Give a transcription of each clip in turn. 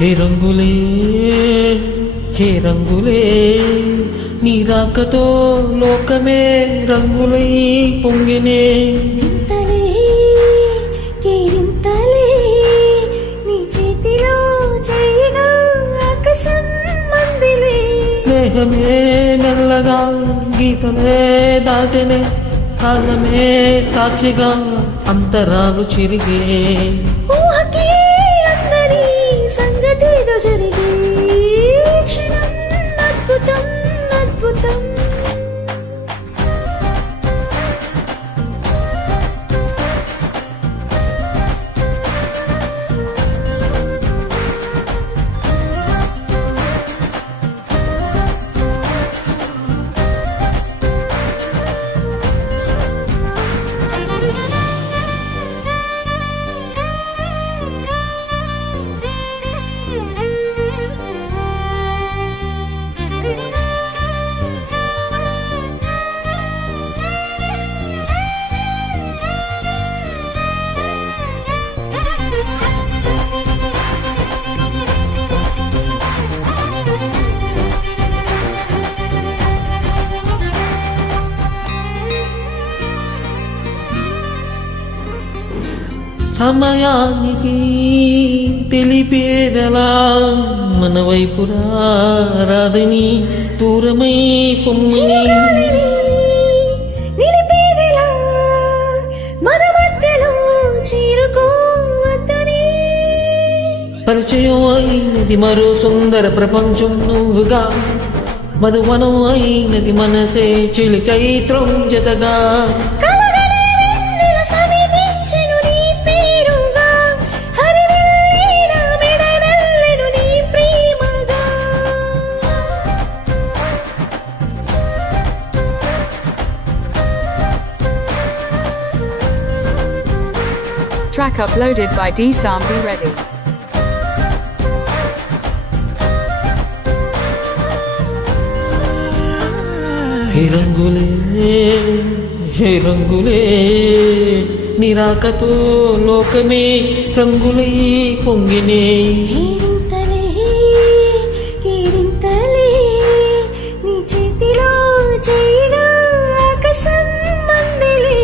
హే రంగులే హే రంగులే నీ రాకతో లోకమే రంగులై పొంగినే వింతలే కేరింతలే నీ చేతిలో చేయగా ఆకాశం మందిలే స్నేహమే మెల్లగా గీతలే దాటనే కాలమే సాక్షిగా అంతరాలు చిరిగే ఊహకి అందరి సంగతిలో జరిగే క్షణం అద్భుతం అద్భుతం సమయానికి తెలిపేదలా మన వైపు రాదని దూరమై పొమ్మని నిలిపేదెలా మన మధ్యలో చేరుకోవద్దని పరిచయం అయినది మరో సుందర ప్రపంచం నువ్వుగా మధువనం అయినది మనసే చిలి చైత్రం జతగా Track uploaded by D-Sam. Be ready. హే రంగులే నిరాకతో లోకమే రంగులై పొంగినే వింతలే కేరింతలే నీ చేతిలో చేయగా ఆకాశం మందిలే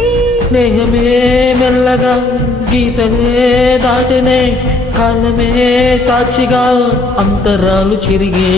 స్నేహమే మెల్లగా గీతలే దాటనే కాలమే సాక్షిగా అంతరాలు చిరిగే